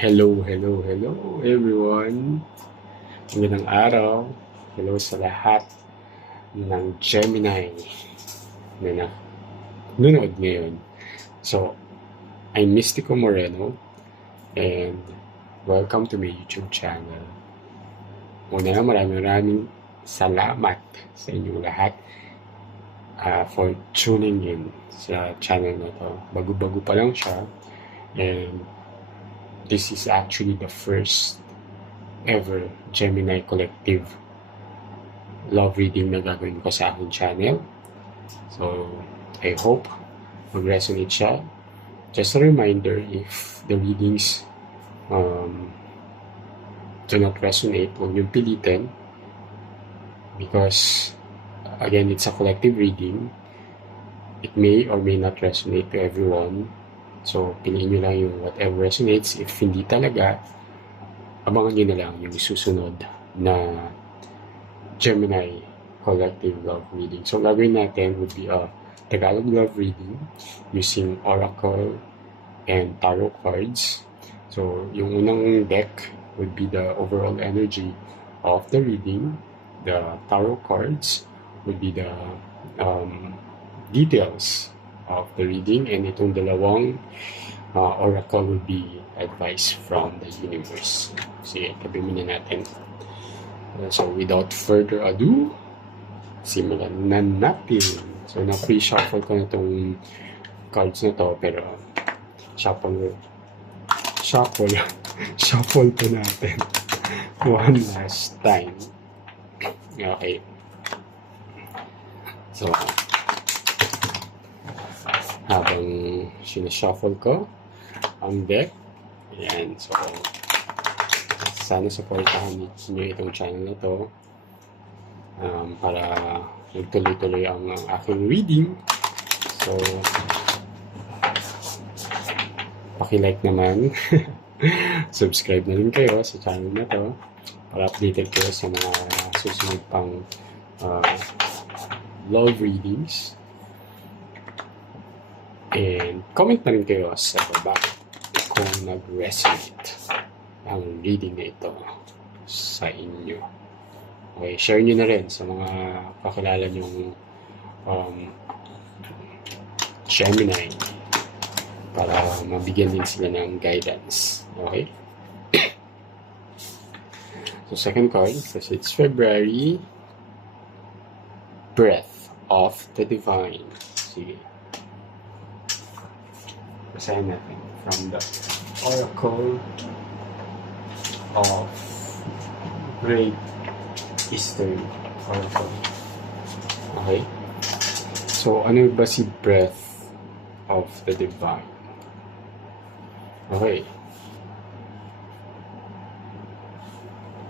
Hello everyone. Magandang araw. Hello sa lahat ng Gemini na nanonood ngayon. So, I'm Mystico Moreno and welcome to my YouTube channel. Una na maraming salamat sa inyong lahat for tuning in sa channel na to. Bago-bago pa lang siya and this is actually the first ever Gemini Collective love reading na gagawin ko sa aking channel. So, I hope mag-resonate siya. Just a reminder, if the readings do not resonate, huwag niyong pilitin because, again, it's a collective reading. It may or may not resonate to everyone. So, piliin nyo lang yung whatever resonates. If hindi talaga, abangan nyo na lang yung susunod na Gemini Collective Love Reading. So, gagawin natin would be a Tagalog Love Reading using Oracle and Tarot cards. So, yung unang deck would be the overall energy of the reading. The Tarot cards would be the details of the reading, and itong dalawang oracle will be advice from the universe. Sige, tabi muna natin. So, without further ado, simulan na natin. So, na-pre-shuffle ko na itong cards na to, pero shuffle pa natin one last time. Okay. So, habang sinashuffle ko ang deck. Ayan. So, sana supportahan niyo itong channel na to para magtuloy-tuloy ang aking reading. So, paki-like naman. Subscribe na rin kayo sa channel na to para updated kayo sa mga susunod pang love readings. And comment na rin kayo sa baba kung nag-resonate ang reading na ito sa inyo. Okay, share nyo na rin sa mga kakilala nyong Gemini para mabigyan din sila ng guidance. Okay? So, second card, kasi it's February, Breath of the Divine. Sige. Basahin natin from the Oracle of Great Eastern Oracle. Okay? So, ano ba si Breath of the Divine? Okay.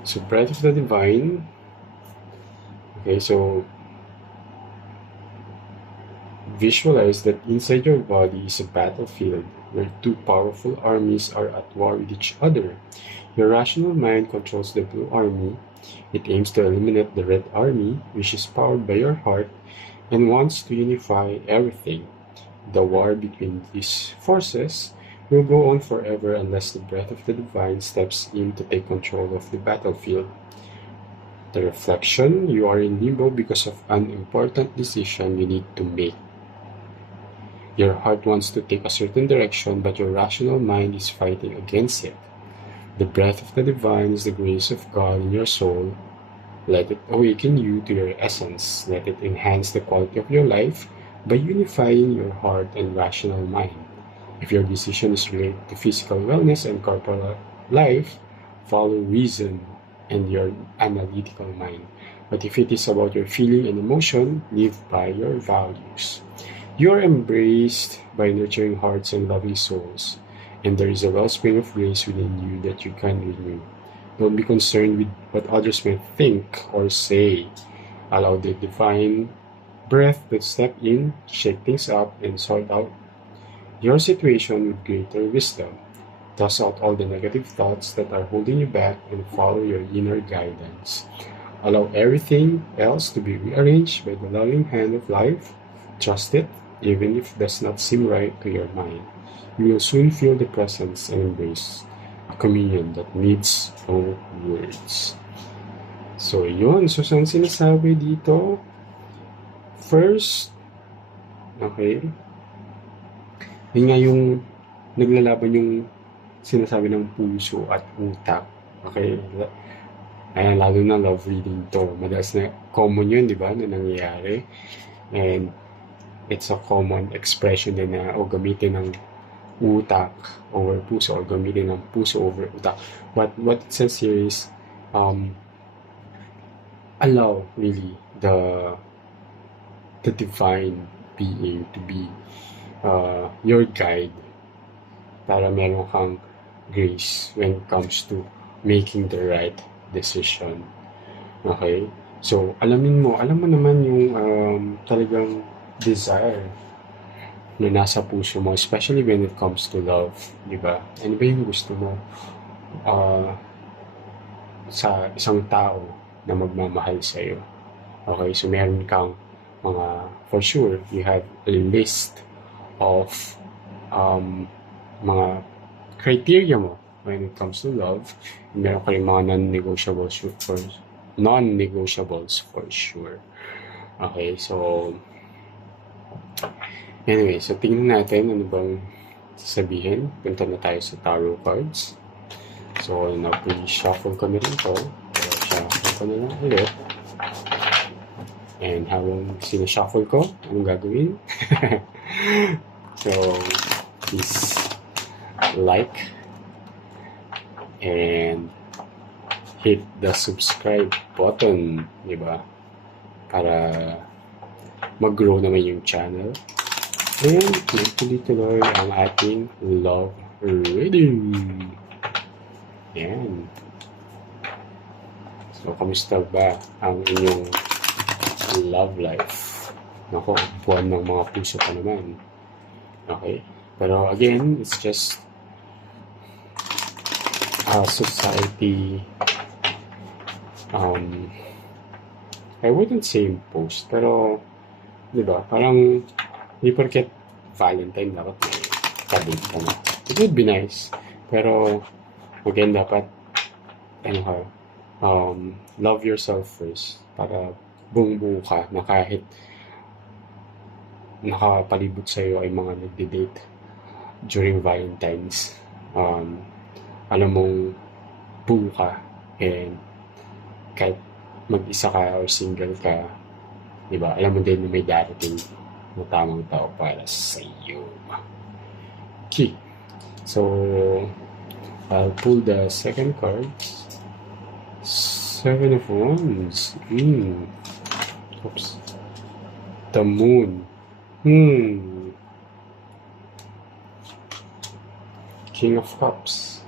So, Breath of the Divine. Okay, so visualize that inside your body is a battlefield where two powerful armies are at war with each other. Your rational mind controls the blue army. It aims to eliminate the red army, which is powered by your heart and wants to unify everything. The war between these forces will go on forever unless the breath of the divine steps in to take control of the battlefield. The reflection, you are in limbo because of an important decision you need to make. Your heart wants to take a certain direction, but your rational mind is fighting against it. The breath of the divine is the grace of God in your soul. Let it awaken you to your essence. Let it enhance the quality of your life by unifying your heart and rational mind. If your decision is related to physical wellness and corporal life, follow reason and your analytical mind. But if it is about your feeling and emotion, live by your values. You are embraced by nurturing hearts and loving souls, and there is a wellspring of grace within you that you can renew. Don't be concerned with what others may think or say. Allow the divine breath to step in, shake things up, and sort out your situation with greater wisdom. Toss out all the negative thoughts that are holding you back and follow your inner guidance. Allow everything else to be rearranged by the loving hand of life. Trust it, even if it does not seem right to your mind. You will soon feel the presence and embrace communion that needs no words. So, yun. So, saan sinasabi dito? First, okay, yun nga yung naglalaban yung sinasabi ng puso at utak. Okay? Ayan, lalo na love reading to. Madalas na common yun, di ba, na nangyayari. And it's a common expression din na gamitin ng utak over puso or gamitin ng puso over utak. But what it says here is allow really the divine being to be your guide para meron kang grace when it comes to making the right decision. Okay? So, alam mo naman yung talagang desire na nasa puso mo, especially when it comes to love, di ba? Ano ba yung gusto mo sa isang tao na magmamahal sa'yo? Okay, so meron kang for sure, you have a list of mga criteria mo when it comes to love. Meron kayong mga non-negotiables for sure. Okay, so anyway, so tingnan natin ano bang sasabihin. Punta na tayo sa tarot cards. So, na-shuffle ko na rin to. Shuffle ko na lang ulit. And habang sinashuffle ko, anong gagawin? So, please like and hit the subscribe button, di ba? Para mag-grow naman yung channel. And tuloy-tuloy ang ating love reading. Yan. So, kamusta ba ang inyong love life? Nako, buwan ng mga puso pa naman. Okay? Pero again, it's just a society I wouldn't say imposed, pero di ba, parang hindi porket Valentine dapat may kadate ka na. It would be nice, pero again, dapat love yourself first para buong-buo ka na kahit nakapalibot sa'yo ay mga nagde-date during Valentine's. Alam mong buo ka and kahit mag-isa ka or single ka, di ba? Alam mo din na may darating na tamang tao para sa iyo. Okay. So, I'll pull the second card. Seven of Wands. Oops. The Moon. King of Cups.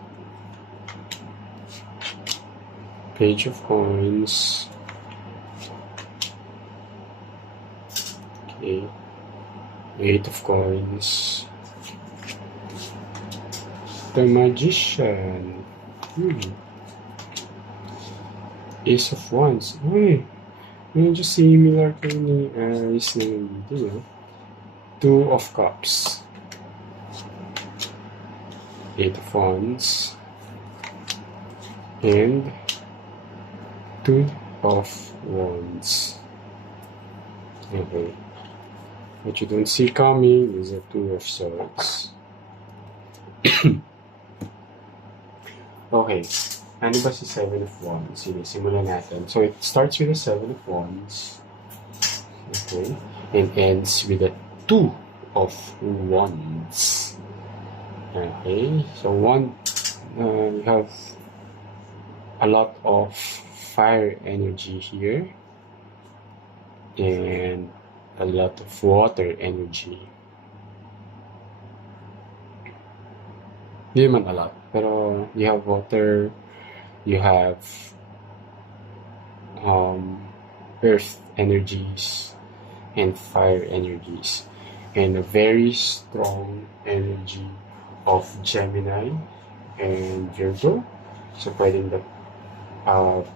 Page of Coins. Okay. Eight of Coins. The Magician. Ace of Wands. Medyo similar kay ni Aries na dito. Two of Cups. Eight of Wands. And Two of Wands. Okay. What you don't see coming is a Two of Swords. Okay. Ano ba si Seven of Wands? Sige, simulan natin. So, it starts with the Seven of Wands. Okay. And ends with the Two of Wands. Okay. So, you have a lot of fire energy here. And a lot of water energy. Hindi naman a lot. Pero, you have water. You have earth energies and fire energies, and a very strong energy of Gemini and Virgo. So pwedeng the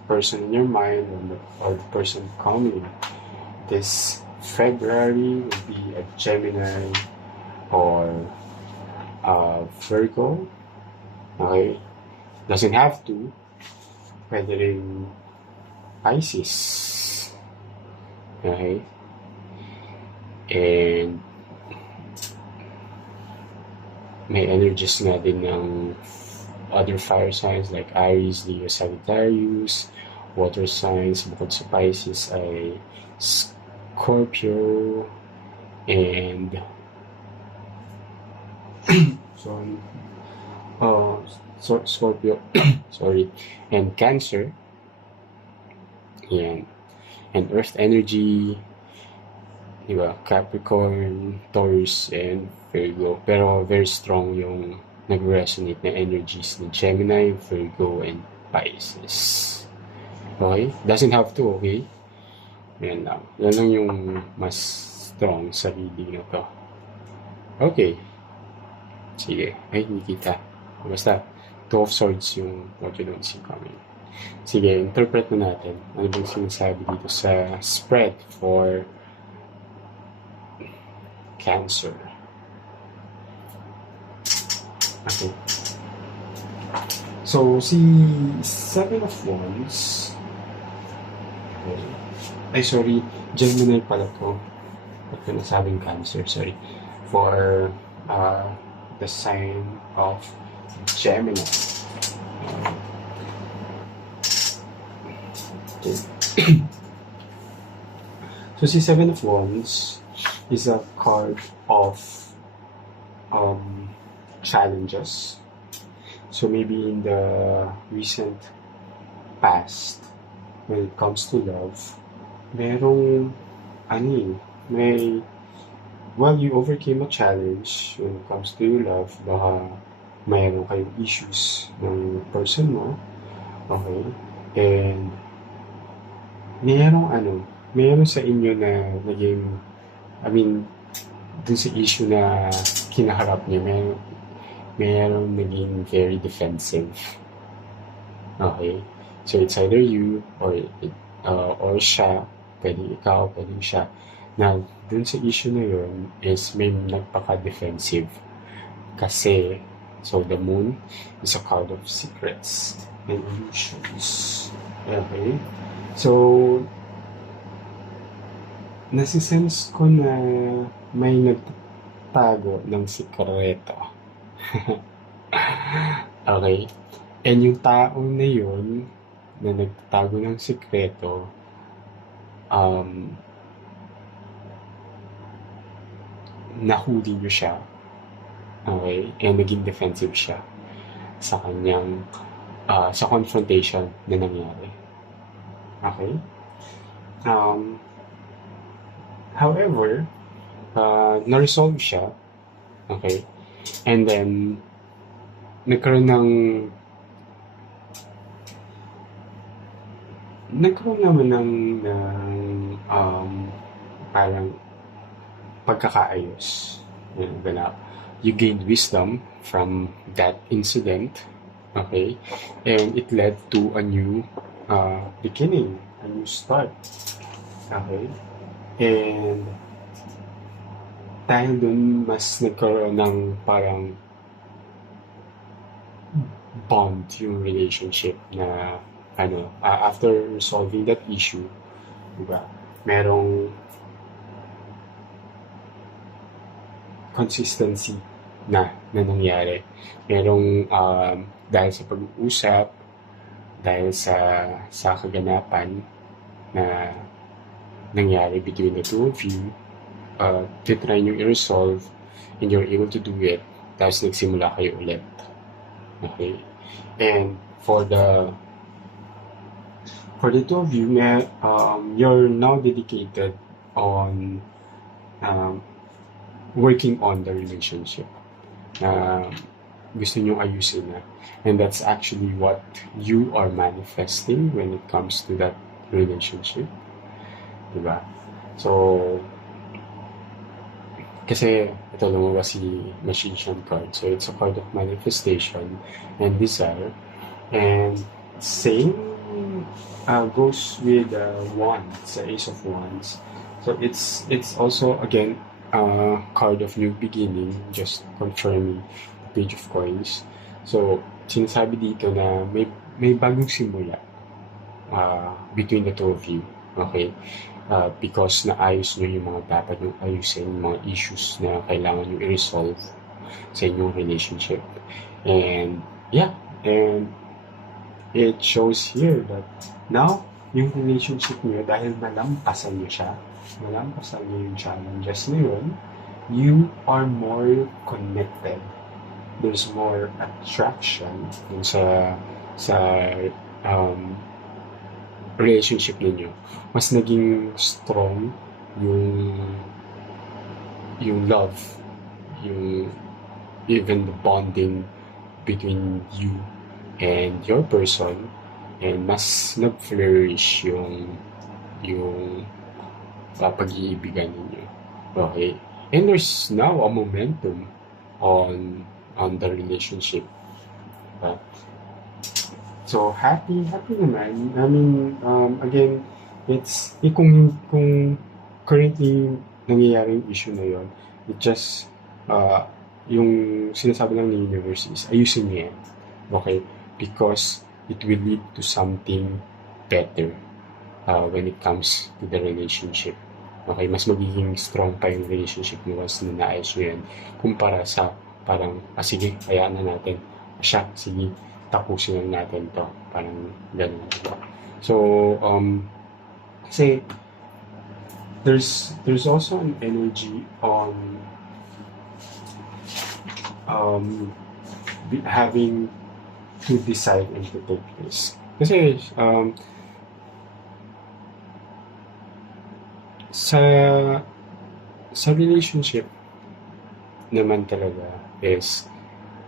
person in your mind or the person coming this February would be a Gemini or Virgo. Okay. Doesn't have to. Pwede rin Pisces. Okay? And may energies nga din ng other fire signs like Aries, Leo, Sagittarius, water signs, bukod sa Pisces ay Scorpio, and Scorpio, sorry, and Cancer, yan, and Earth energy, diba? Capricorn, Taurus, and Virgo. Pero very strong yung nag-resonate na energies ni Gemini, Virgo, and Pisces. Okay? Doesn't have to, okay? Yan lang. Yan lang yung mas strong sa reading na to. Okay. Sige. Ay, hindi kita. Basta, Two of Swords yung what you don't see coming. Sige, interpret na natin. Ano bang sinasabi dito sa spread for Cancer? Okay. So, si Seven of Wands, okay. Ay, sorry, Gemini pala to. Ba't ko nasabing Cancer? Sorry. For the sign of Gemini. Okay. So, si Seven of Wands is a card of challenges. So maybe in the recent past, when it comes to love, merong you overcame a challenge when it comes to your love. Baka mayroon kayong issues ng person mo, okay, and meron sa inyo na naging, dun sa issue na kinaharap niya, meron naging very defensive. Okay? So, it's either you or siya, pwede ikaw, pwede siya, na dun sa issue na yun is may nagpaka-defensive. Kasi, so the moon is a card of secrets and illusions. Okay? So, nasisense ko na may nagtago ng sikreto. Okay? And yung tao na yun na nagtago ng sikreto, nahuli nyo siya. Okay? And naging defensive siya sa kanyang sa confrontation na nangyari. Okay? However, na-resolve siya. Okay? And then, nagkaroon naman ng parang pagkakaayos. You gained wisdom from that incident. Okay? And it led to a new beginning, a new start. Okay? And dahil dun, mas nagkaroon ng parang bond yung relationship na after resolving that issue, diba, merong consistency na nangyari. Merong dahil sa pag-uusap, dahil sa kaganapan na nangyari between the two of you, titry nyo i-resolve and you're able to do it, tapos nagsimula kayo ulit. Okay? And for the two of you, you're now dedicated on working on the relationship. Gusto nyo ayusin na. And that's actually what you are manifesting when it comes to that relationship. Diba? So, kasi ito lumabas si Magician card. So, it's a card of manifestation and desire. And same goes with Wands, the Ace of Wands. So, it's also, again, a card of new beginning, just confirming the Page of Coins. So, sinasabi dito na may bagong simula between the two of you. Okay? Because naayos nyo yung mga dapat yung ayusin, yung mga issues na kailangan nyo i-resolve sa inyong relationship. And yeah, and it shows here that now, yung relationship nyo, dahil nalampasan nyo siya, nalampasan nyo yung challenges na yun, you are more connected. There's more attraction dun sa relationship ninyo. Mas naging strong yung love, yung even the bonding between you and your person, and mas nag-flourish yung pag-iibigan ninyo. Okay? And there's now a momentum on the relationship. So, happy naman. I mean, again, it's, kung currently nangyayari yung issue na yun, it just, yung sinasabi lang ni universe is, ayusin niya yan. Okay? Because it will lead to something better when it comes to the relationship. Okay? Mas magiging strong pa yung relationship mo once na naayos nyo yan kumpara sa parang, sige, hayaan na natin. Siya, sige, tapusin lang natin to. Parang ganun. So, kasi there's also an energy on having to decide and to take risk. Kasi sa relationship naman talaga is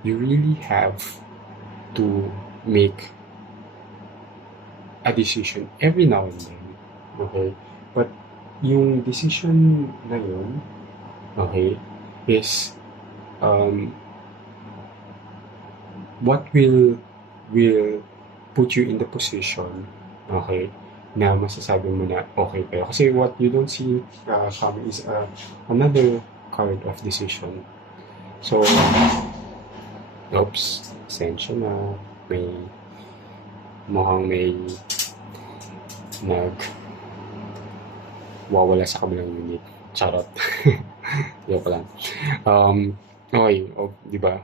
you really have to make a decision every now and then. Okay? But yung decision na yun, okay, is what will put you in the position, okay, na masasabi mo na okay kayo. Kasi what you don't see coming is another card of decision. So, oops, sensya na, mukhang may wawala sa kabilang unit. Charot. Joke lang. Okay, di ba?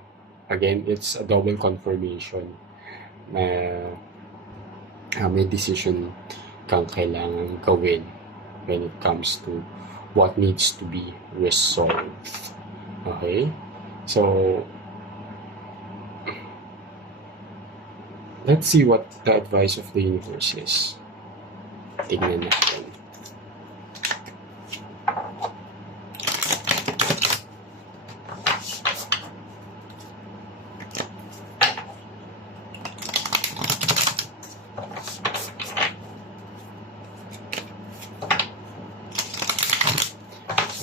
Again, it's a double confirmation na may decision kang kailangan gawin when it comes to what needs to be resolved. Okay? So, let's see what the advice of the universe is. Tingnan natin.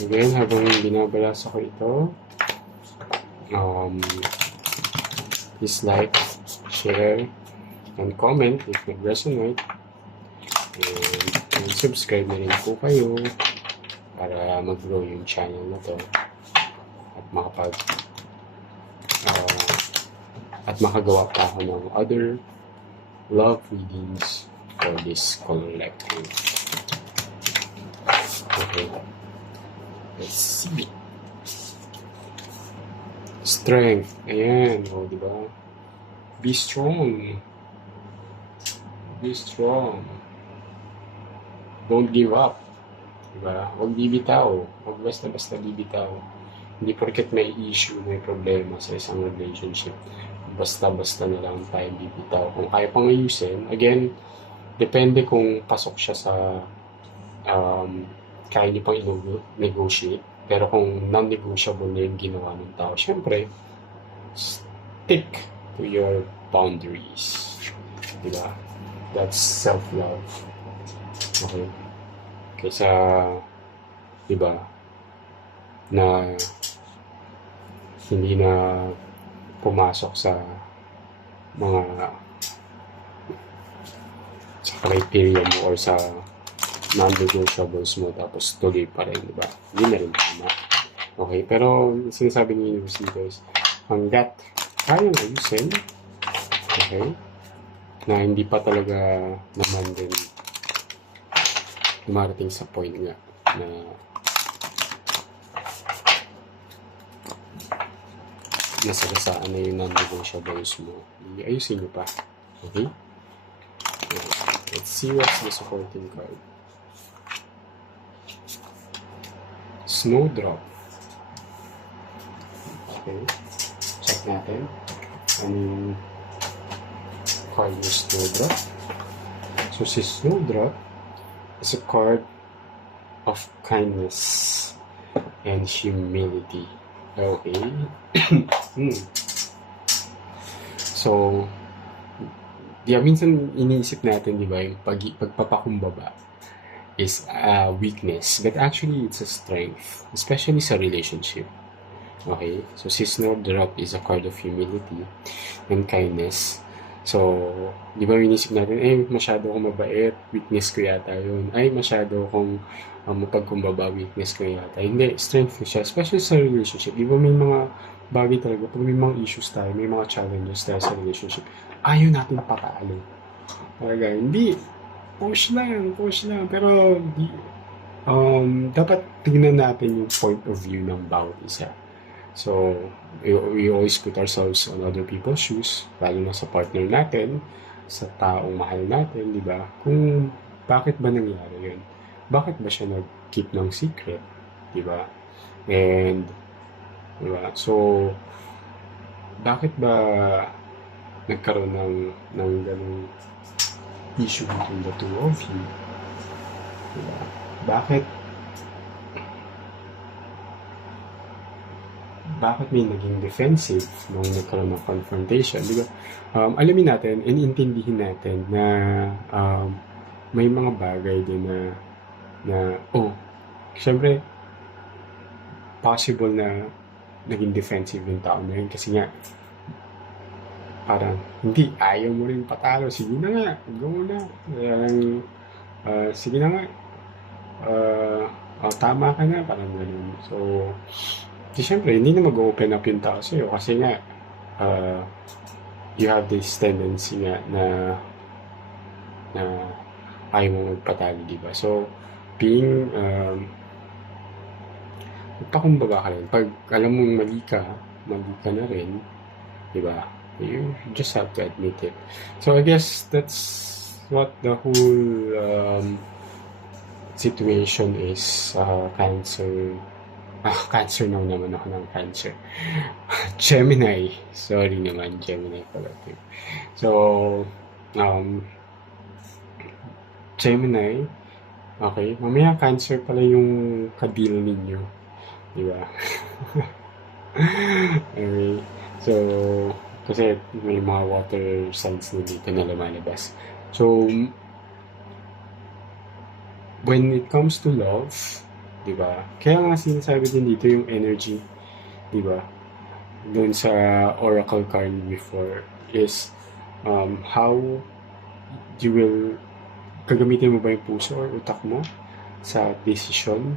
Again, habang binabalasa ko ito, please like, share, and comment if nag-resonate. And subscribe na rin po kayo para mag-grow yung channel na to at makagawa pa ako ng other love readings for this collective. Okay. Let's see. Strength. Ayan. O, diba? Be strong. Be strong. Don't give up. Diba? Huwag bibitaw. Huwag basta-basta bibitaw. Hindi porket may issue, may problema sa isang relationship, basta-basta na lang tayo bibitaw. Kung kaya pang ayusin, again, depende kung pasok siya sa kaya niyo pang i-negotiate. Pero kung non-negotiable na yung ginawa ng tao, syempre, stick to your boundaries. Diba? That's self-love. Okay? Kaysa, diba, na hindi na pumasok sa mga sa criteria mo or sa non-negotiables mo tapos tuloy pa rin, diba? Hindi na rin tama. Okay, pero sinasabi ni Universe guys, hanggat kayang ayusin, Okay? Na hindi pa talaga naman din dumarating sa point nga na nasagasaan na yung non-negotiables mo. Ayusin nyo pa. Okay? Let's see what's the supporting card. Snowdrop. Okay. Check natin. Anong card yung Snowdrop? So, si Snowdrop is a card of kindness and humility. Okay. So, minsan iniisip natin, di ba, yung pagpapakumbaba is a weakness, but actually it's a strength, especially sa relationship. Okay? So, si Snowdrop is a card of humility and kindness. So, di ba inisip natin, masyado akong mabait, weakness ko yata yun. Masyado akong mapagkumbaba, weakness ko yata. Hindi, strength ko siya, especially sa relationship. Di ba may mga bagay talaga, pag may mga issues tayo, may mga challenges tayo sa relationship, ayaw natin patalo. Talaga, hindi, push lang. Pero, dapat tingnan natin yung point of view ng bawat isa. So, we always put ourselves on other people's shoes, lalo na sa partner natin, sa taong mahal natin, di ba? Kung bakit ba nangyari yun? Bakit ba siya nag-keep ng secret? Di ba? And, di ba? So, bakit ba nagkaroon ng ganung issue between the two of you? Di ba? Bakit may naging defensive nung nagkaroon ng confrontation, di ba? Alamin natin and intindihin natin na may mga bagay din na syempre possible na naging defensive yung tao na yun kasi nga parang hindi, ayaw mo rin patalo, sige na nga, go na, sige na nga, tama ka na, parang ganun. So, siyempre, hindi na mag-open up yung tao sa'yo kasi nga, you have this tendency nga na ayaw mo magpatalo, diba? So, magpakumbaba ka rin. Pag alam mong mali ka na rin, diba? You just have to admit it. So, I guess that's what the whole situation is. Cancer naman ako ng Cancer. Gemini. Sorry naman, Gemini pala. So, Gemini. Okay. Mamaya Cancer pala yung ka-deal ninyo. Diba? Okay. So, kasi may mga water signs na dito na lumalabas. So, when it comes to love, diba? Kaya nga sinasabi din dito yung energy, diba? Doon sa oracle card before is how you will gagamitin mo ba yung puso or utak mo sa decision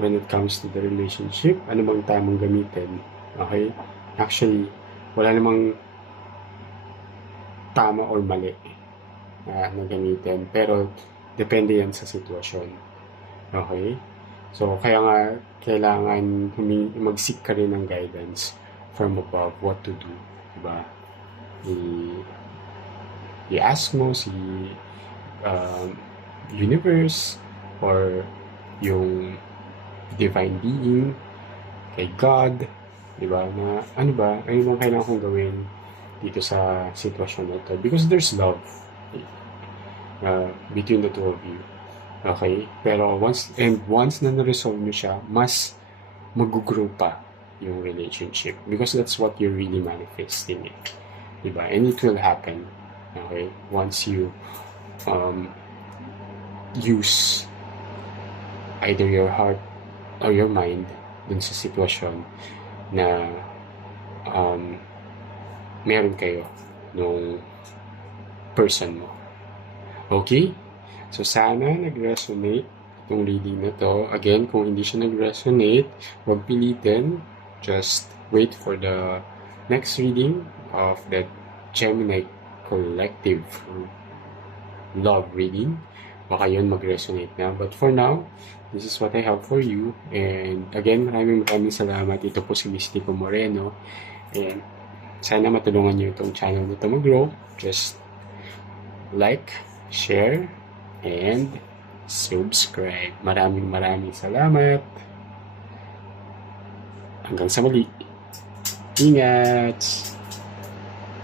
when it comes to the relationship. Ano bang tamang gamitin? Okay? Actually, wala namang tama or mali na gamitin. Pero, depende yan sa sitwasyon. Okay? So, kaya nga, kailangan mag-seek ka rin ng guidance from above what to do. Diba? I-ask mo si universe or yung divine being, kay God, diba? Na ano bang kailangan kong gawin dito sa sitwasyon na ito? Because there's love between the two of you. Okay? Pero once na na-resolve nyo siya, mas mag-grow pa yung relationship. Because that's what you're really manifesting it. Diba? And it will happen. Okay? Once you use either your heart or your mind dun sa sitwasyon na meron kayo nung person mo. Okay? So, sana nag-resonate itong reading na to. Again, kung hindi siya nag-resonate, huwag pilitin. Just wait for the next reading of that Gemini Collective love reading. Baka yun mag-resonate na. But for now, this is what I have for you. And again, maraming salamat. Ito po si Mystico Moreno. And sana matulungan niyo itong channel na ito mag-grow. Just like, share, and subscribe. Maraming salamat. Hanggang sa muli. Ingat!